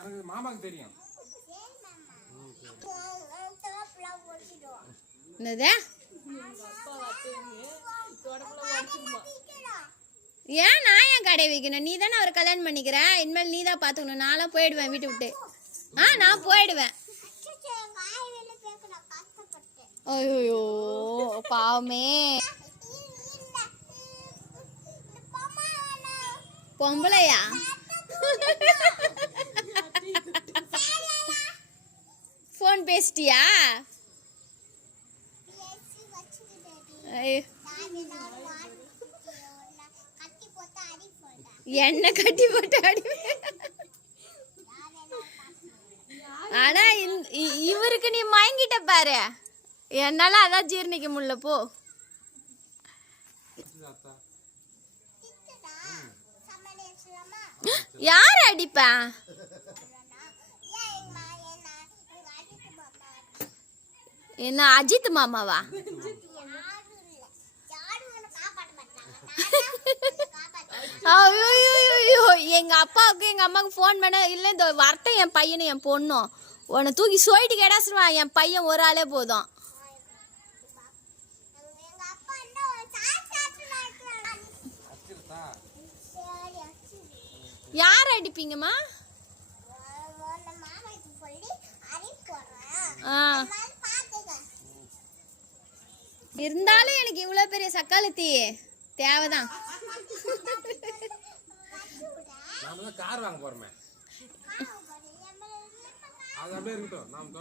எனக்கு மாமாக்கு தெரியும். என்னது? ஏன் நான் ஏன் கடை வைக்கணும்? நீ தானே அவர் கல்யாணம் பண்ணிக்கிற. இனிமேல் நீ தான் பார்த்துக்கணும். நான்லாம் போயிடுவேன் வீட்டை விட்டு. நான் போயிடுவேன். ஐயோ பாவமே. பொம்பளையா? போன் பேசிட்டியா? என்ன கட்டி போட்டு அடி. ஆனா இவருக்கு நீ மயங்கிட்ட பாரு. என்னால அதான் ஜீர்ணிக்க முடியல. போ. யார் அடிப்பா? என்ன அஜித் மாமாவா? ஐயோ எங்க அப்பாவுக்கு எங்க அம்மாவுக்கு ஃபோன் பண்ண இல்லை. இந்த வரட்டும் என் பையனும் என் பொண்ணும். உன்னை தூக்கி சொல்லிட்டு கேடாசுருவான். என் பையன் ஒரு ஆளே போதும். யார் அடிப்பீங்கம்மா? இருந்தாலும் எனக்கு இவ்வளவு பெரிய சக்காலத்தி தேவைதான். கார் வாங்க போறோமே, அது அப்படியே இருக்கட்டும். நாம்